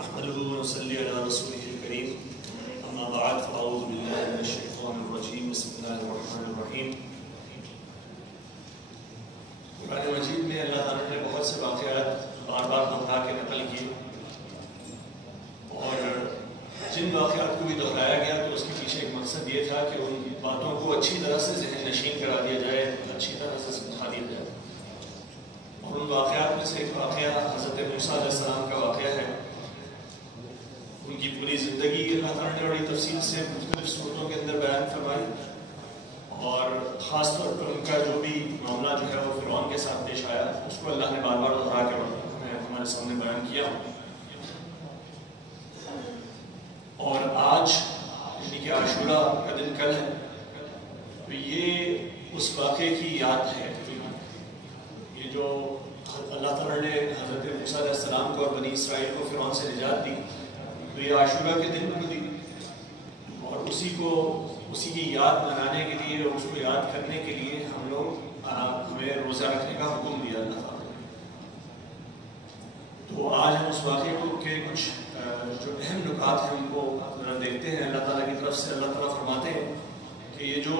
نحمده ونصلي على رسوله الكريم اما بعد فاعوذ بالله من الشيطان الرجيم بسم الله الرحمن الرحیم۔ قرآن مجید میں اللہ تعالیٰ نے بہت سے واقعات بار بار دہرا کے نقل کیے، اور جن واقعات کو بھی دہرایا گیا تو اس کے پیچھے ایک مقصد یہ تھا کہ ان باتوں کو اچھی طرح سے ذہن نشین کرا دیا جائے، اچھی طرح سے سمجھا دیا جائے۔ اور ان واقعات میں سے ایک واقعہ حضرت موسیٰ علیہ السلام کا واقعہ ہے۔ ان کی پوری زندگی اللہ تعالیٰ نے بڑی تفصیل سے مختلف صورتوں کے اندر بیان فرمائی، اور خاص طور پر ان کا جو بھی معاملہ جو ہے وہ فرعون کے ساتھ پیش آیا، اس کو اللہ نے بار بار دہرا کے ہمارے سامنے بیان کیا۔ اور آج یعنی کہ عاشورہ کا دن کل ہے، تو یہ اس واقعے کی یاد ہے۔ یہ جو اللہ تعالیٰ نے حضرت موسیٰ علیہ السلام کو اور بنی اسرائیل کو فرعون سے نجات دی، تو یہ عاشورہ کے دن کو دی، اور اسی کی یاد منانے کے لیے اور اس کو یاد کرنے کے لیے ہمیں روزہ رکھنے کا حکم دیا اللہ تعالیٰ نے۔ تو آج ہم اس واقعے کے کچھ جو اہم نکات ہیں ان کو ذرا دیکھتے ہیں۔ اللہ تعالیٰ کی طرف سے اللہ تعالیٰ فرماتے ہیں کہ یہ جو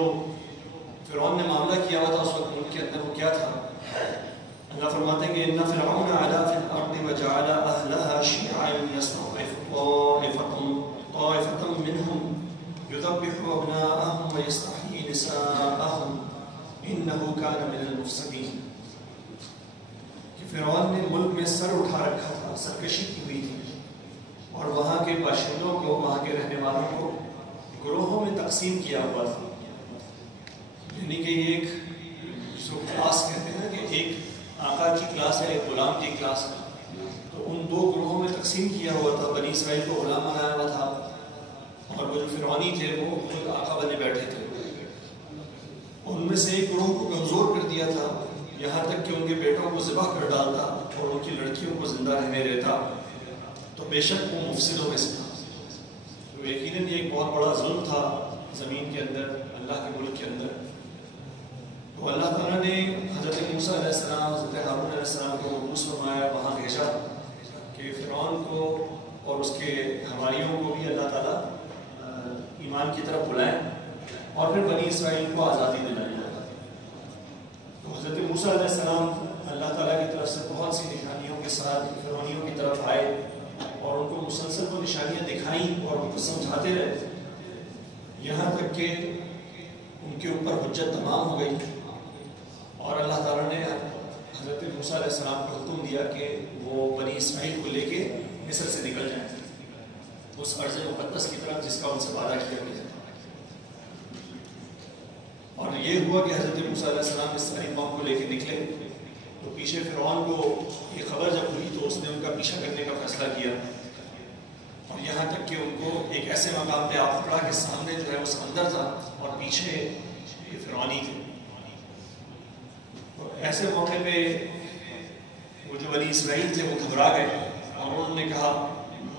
فرعون نے معاملہ کیا ہوا تھا اس وقت ملک کے اندر وہ کیا تھا۔ اللہ فرماتے ہیں کہ ان فرعون علا فی الارض وجعل اہلها شیعا یستضعف طائفة منهم يذبح ابناءهم ويستحيي نساءهم انه كان من المفسدين۔ کہ فرعون نے ملک میں سر اٹھا رکھا تھا، سرکشی کی ہوئی تھی، اور وہاں کے باشندوں کو، وہاں کے رہنے والوں کو گروہوں میں تقسیم کیا ہوا تھا۔ یعنی کہ ایک جو کلاس کہتے ہیں کہ ایک آقا کی کلاس ہے، ایک غلام کی کلاس ہے، تو ان دو گروہوں میں تقسیم کیا ہوا تھا۔ بنی اسرائیل کو غلام بنایا ہوا تھا، اور وہ جو فرعونی تھے وہ خود آقا بنے بیٹھے تھے۔ ان میں سے ایک گروہ کو کمزور کر دیا تھا، یہاں تک کہ ان کے بیٹوں کو ذبح کر ڈالتا اور ان کی لڑکیوں کو زندہ رہنے دیتا، تو بے شک وہ مفسدوں میں سے تھا۔ تو یقیناً یہ ایک بہت بڑا ظلم تھا زمین کے اندر، اللہ کے ملک کے اندر۔ تو اللہ تعالیٰ نے حضرت موسیٰ علیہ السلام، حضرت ہارون علیہ السلام کو مبعوث فرمایا، وہاں بھیجا کہ فرعون کو اور اس کے حواریوں کو بھی اللہ تعالیٰ ایمان کی طرف بلائیں، اور پھر بنی اسرائیل کو آزادی دلائیں۔ تو حضرت موسیٰ علیہ السلام اللہ تعالیٰ کی طرف سے بہت سی نشانیوں کے ساتھ فرعونیوں کی طرف آئے، اور ان کو مسلسل وہ نشانیاں دکھائیں اور ان کو سمجھاتے رہے، یہاں تک کہ ان کے اوپر حجت تمام ہو گئی، اور اللہ تعالیٰ نے حضرت موسیٰ علیہ السلام کو حکم دیا کہ وہ بنی اسرائیل کو لے کے مصر سے نکل جائیں، اس ارض مقدس کی طرف جس کا ان سے وعدہ کیا گیا۔ اور یہ ہوا کہ حضرت موسیٰ علیہ السلام اس ساری قوم کو لے کے نکلے، تو پیچھے فرعون کو یہ خبر جب ہوئی تو اس نے ان کا پیچھا کرنے کا فیصلہ کیا، اور یہاں تک کہ ان کو ایک ایسے مقام پہ آپ پکڑا کہ سامنے جو ہے وہ سمندر تھا اور پیچھے یہ فرعونی تھے۔ تو ایسے موقع پہ وہ جو بنی اسرائیل تھے وہ گھبرا گئے، اور انہوں نے کہا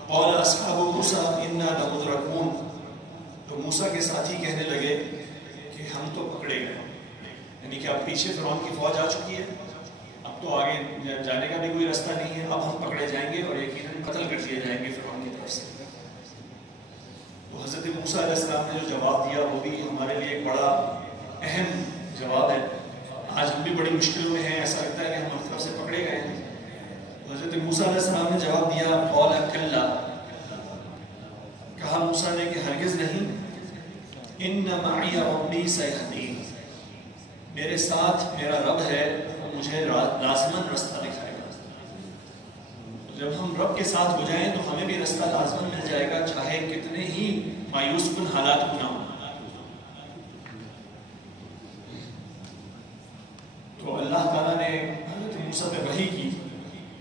قال اصحاب موسیٰ انا لمدرکون۔ تو موسیٰ کے ساتھی کہنے لگے کہ ہم تو پکڑے گئے، یعنی کہ اب پیچھے فرعون کی فوج آ چکی ہے، اب تو آگے جانے کا بھی کوئی راستہ نہیں ہے، اب ہم پکڑے جائیں گے اور یقیناً قتل کر دیے جائیں گے فرعون کی طرف سے۔ تو حضرت موسیٰ علیہ السلام نے جو جواب دیا وہ بھی ہمارے لیے ایک بڑا اہم جواب ہے۔ آج ہم بھی بڑی مشکلوں میں ہیں، ایسا لگتا ہے کہ ہم ہر طرف سے پکڑے گئے ہیں۔ تو حضرت موسیٰ علیہ السلام نے جواب دیا قال کلا، کہا موسیٰ نے کہ ہرگز نہیں، ان معی ربی سیہدین، میرے ساتھ میرا رب ہے، وہ مجھے لازماً رستہ دکھائے گا۔ جب ہم رب کے ساتھ ہو جائیں تو ہمیں بھی رستہ لازماً مل جائے گا، چاہے کتنے ہی مایوس کن حالات نہ ہوں۔ تو اللہ تعالیٰ نے حضرت موسیٰ پہ وحی کی۔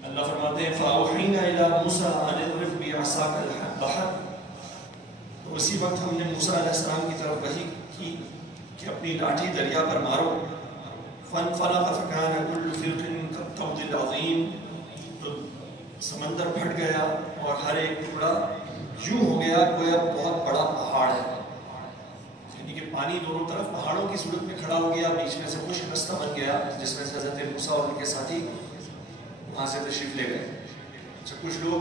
اللہ فرماتے ہیں فَأَوْحَيْنَا إِلَىٰ مُوسَىٰ أَنِ اضْرِب بِعَصَاكَ الْبَحْرَ۔ تو اسی وقت ہم نے موسیٰ علیہ السلام کی طرف وحی کی کہ اپنی لاٹھی دریا پر مارو۔ فَانْفَلَقَ فَكَانَ كُلُّ فِرْقٍ كَالطَّوْدِ الْعَظِيمِ۔ تو سمندر پھٹ گیا اور ہر ایک ٹکڑا یوں ہو گیا گویا بہت بڑا پہاڑ ہے، یعنی کہ پانی دونوں طرف پہاڑوں کی صورت میں کھڑا ہو گیا، بیچ میں سے خشک رستہ بن گیا جس میں سے حضرت موسیٰ اور ان کے ساتھی وہاں سے تشریف لے گئے۔ اچھا، کچھ لوگ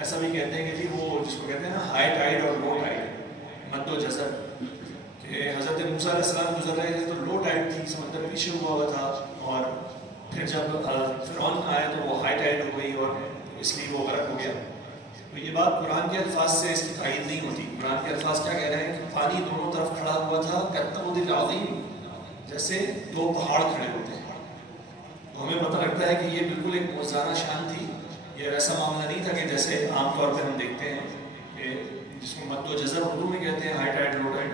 ایسا بھی کہتے ہیں کہ جی وہ جس کو کہتے ہیں نا ہائی ٹائیڈ اور لو ٹائیڈ، مد و جزر، کہ حضرت موسیٰ علیہ السلام گزر رہے تھے تو لو ٹائیڈ تھی، سمندر پیچھے ہوا تھا، اور پھر جب فرعون آیا تو وہ ہائی ٹائیڈ ہو گئی اور اس لیے وہ غرق ہو گیا۔ تو یہ بات قرآن کے الفاظ سے اس کی تائید نہیں ہوتی۔ قرآن کے الفاظ کیا کہہ رہے ہیں کہ پانی دونوں طرف کھڑا ہوا تھا کالطود العظیم، جیسے دو پہاڑ کھڑے ہوتے ہیں۔ تو ہمیں پتہ لگتا ہے کہ یہ بالکل ایک معجزانہ شان تھی، یہ ایسا معاملہ نہیں تھا کہ جیسے عام طور پہ ہم دیکھتے ہیں کہ جس کو مد و جزر اردو میں کہتے ہیں، ہائی ٹائیڈ لو ٹائیڈ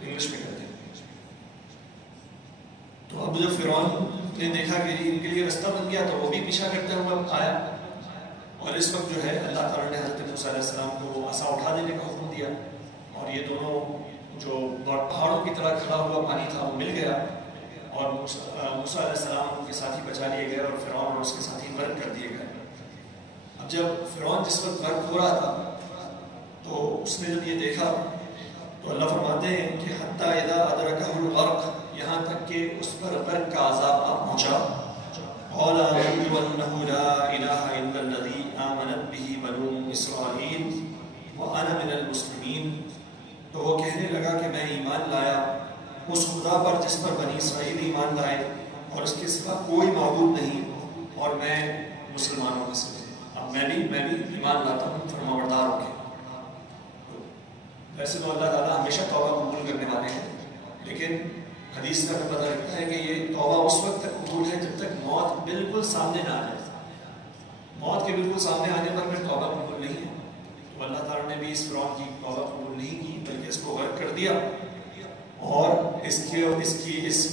انگلش میں کہتے ہیں۔ تو اب جب فرعون نے دیکھا کہ ان کے لیے رستہ بن گیا تو وہ بھی پیچھا کرتے ہوئے آیا، اور اس وقت جو ہے اللہ تعالیٰ نے حضرت موسیٰ علیہ السلام کو عصا اٹھا دینے کا حکم دیا، اور یہ دونوں جو پہاڑوں کی طرح کھڑا ہوا پانی تھا وہ مل گیا، اور موسیٰ علیہ السلام ان کے ساتھی بچا لیے گئے اور فرعون اور اس کے ساتھی غرق کر دیے گئے۔ اب جب فرعون جس وقت غرق ہو رہا تھا تو اس نے جب یہ دیکھا تو اللہ فرماتے ہیں کہ حتیٰ اذا ادرکہ الغرق، یہاں تک کہ اس پر غرق کا عذاب آ پہنچا، قال آمنت انہ لا الہ الا الذی آمنت بہ بنو اسرائیل وانا من المسلمین، تو وہ کہنے لگا کہ میں ایمان لایا اس خدا پر جس پر بنی اسرائیل ایمان لائے اور اس کے سوا کوئی معبود نہیں، اور میں مسلمانوں میں سے، اب میں بھی ایمان لاتا ہوں فرما بردار ہو کے۔ ویسے تو اللہ تعالیٰ ہمیشہ توبہ قبول کرنے والے ہیں، لیکن حدیث کا پتہ لگتا ہے کہ یہ توبہ اس وقت تک قبول ہے جب تک موت بالکل سامنے نہ آ جائے۔ موت کے بالکل سامنے آنے پر پھر توبہ قبول نہیں ہے۔ تو اللہ تعالیٰ نے بھی اس فرعون کی توبہ قبول نہیں کی، بلکہ اس کو غرق کر دیا، اور اس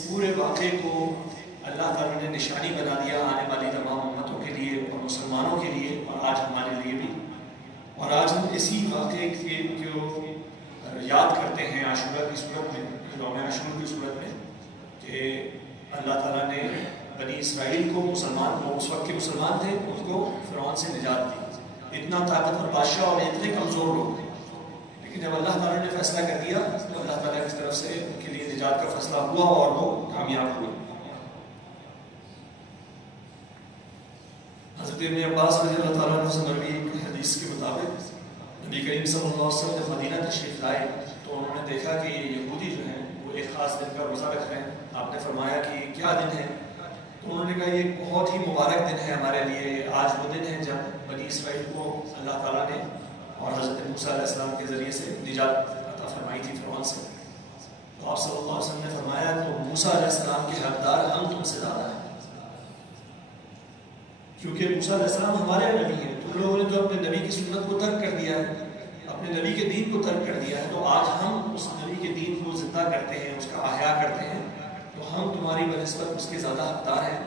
پورے واقعے کو اللہ تعالیٰ نے نشانی بنا دیا آنے والی تمام امتوں کے لیے اور مسلمانوں کے لیے، اور آج ہمارے لیے بھی۔ اور آج ہم اسی واقعے کو یاد کرتے ہیں عاشورہ کی صورت میں، یوم عاشور کی صورت میں، کہ اللہ تعالیٰ نے بنی اسرائیل کو وہ اس وقت کے مسلمان تھے، ان کو فرعون سے نجات دی۔ اتنا طاقتور بادشاہ اور اتنے کمزور لوگ، لیکن جب اللہ تعالیٰ نے فیصلہ کر دیا تو اللہ تعالیٰ کی طرف سے ان کے لیے نجات کا فیصلہ ہوا اور وہ کامیاب ہوئے۔ حضرت ابن عباس رضی اللہ تعالیٰ عنہ سے مروی ایک حدیث کے مطابق نبی کریم صلی اللہ علیہ وسلم جب مدینہ تشریف لائے تو انہوں نے دیکھا کہ یہ یہودی جو ہیں وہ ایک خاص دن کا روزہ رکھ رہے ہیں۔ آپ نے فرمایا کہ کیا دن ہے؟ تو انہوں نے کہا یہ بہت ہی مبارک دن ہے ہمارے لیے، آج وہ دن ہے جب بنی اسرائیل کو اللہ تعالیٰ نے اور حضرت موسیٰ علیہ السلام کے ذریعے سے نجات عطا فرمائی تھی فرعون سے۔ تو آپ صلی اللہ علیہ وسلم نے فرمایا تو موسیٰ علیہ السلام کے حقدار ہم تم سے زیادہ ہیں، کیونکہ موسیٰ علیہ السلام ہمارے نبی ہیں۔ تم لوگوں نے تو اپنے نبی کی سنت کو ترک کر دیا ہے، اپنے نبی کے دین کو ترک کر دیا ہے، تو آج ہم اس نبی کے دین کو زندہ کرتے ہیں، اس کا احیاء کرتے ہیں، تو ہم تمہاری بنسبت اس کے زیادہ حقدار ہیں،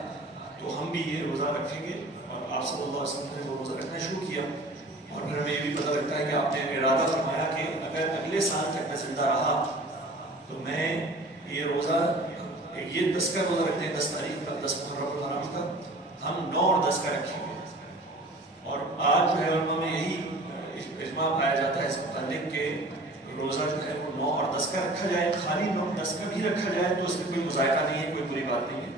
تو ہم بھی یہ روزہ رکھیں گے۔ اور آپ صلی اللہ علیہ وسلم نے وہ روزہ رکھنا شروع کیا، اور پھر ہمیں یہ بھی پتہ لگتا ہے کہ آپ نے ارادہ فرمایا کہ اگر اگلے سال تک میں زندہ رہا تو میں یہ روزہ، یہ 10 کا روزہ رکھتے ہیں 10 تاریخ کا، 10 محرم الحرام کا، ہم 9 اور 10 کا رکھیں گے۔ اور آج جو ہے علماء میں یہی اجماع پایا جاتا ہے اس متعلق کہ روزہ جو ہے وہ 9 اور 10 کا رکھا جائے، خالی 9 اور 10 کا بھی رکھا جائے تو اس میں کوئی مذائقہ نہیں ہے، کوئی بری بات نہیں ہے،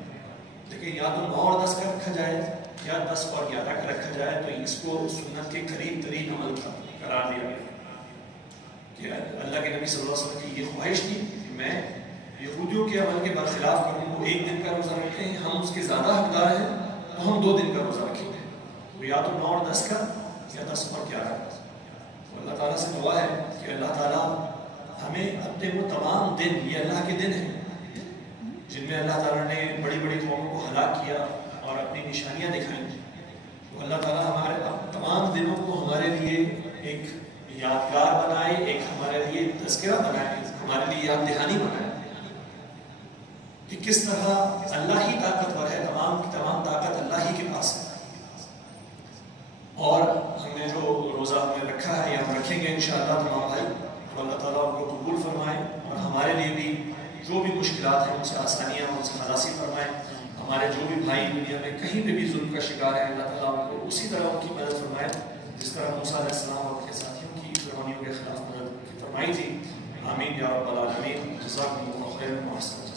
لیکن یا تو 9 اور 10 کا رکھا جائے یا 10 اور 11 کا رکھا جائے، تو اس کو سنت کے قریب ترین عمل قرار دیا گیا کہ اللہ کے نبی صلی اللہ علیہ وسلم کی یہ خواہش تھی کہ میں یہودیوں کے عمل کے برخلاف کروں، وہ 1 دن کا روزہ رکھتے ہیں، ہم اس کے زیادہ حقدار ہیں تو ہم 2 دن کا روزہ رکھیں گے، تو یا تو 9 اور 10 کا یا 10 اور 11 کا۔ اللہ تعالیٰ سے دعا ہے کہ اللہ تعالیٰ ہمیں اپنے وہ تمام دن، یہ اللہ کے دن ہیں جن میں اللہ تعالیٰ نے بڑی بڑی قوموں کو ہلاک کیا اور اپنی نشانیاں دکھائیں، تو اللہ تعالیٰ ہمارے تمام دنوں کو ہمارے لیے ایک یادگار بنائے، ایک ہمارے لیے تذکرہ بنائے، ہمارے لیے یاد دہانی بنائے کہ کس طرح اللہ ہی طاقتور ہے، تمام کی تمام طاقت اللہ ہی کے پاس ہے۔ اور ہم نے جو روزہ ہم نے رکھا ہے یا ہم رکھیں گے انشاءاللہ تمام بھائی، تو اللہ تعالیٰ ان کو قبول فرمائے اور ہمارے لیے بھی جو بھی مشکلات ہیں ان سے آسانیاں، ان سے خلاصی فرمائے۔ ہمارے جو بھی بھائی دنیا میں کہیں پہ بھی ظلم کا شکار ہیں، اللہ تعالیٰ ان کو اسی طرح ان کی مدد فرمائے جس طرح موسیٰ علیہ السلام اور ان کے ساتھیوں کی فرعونیوں کے خلاف مدد فرمائی تھی۔ آمین یا رب العالمین۔ جزاکم اللہ خیرا و احسن۔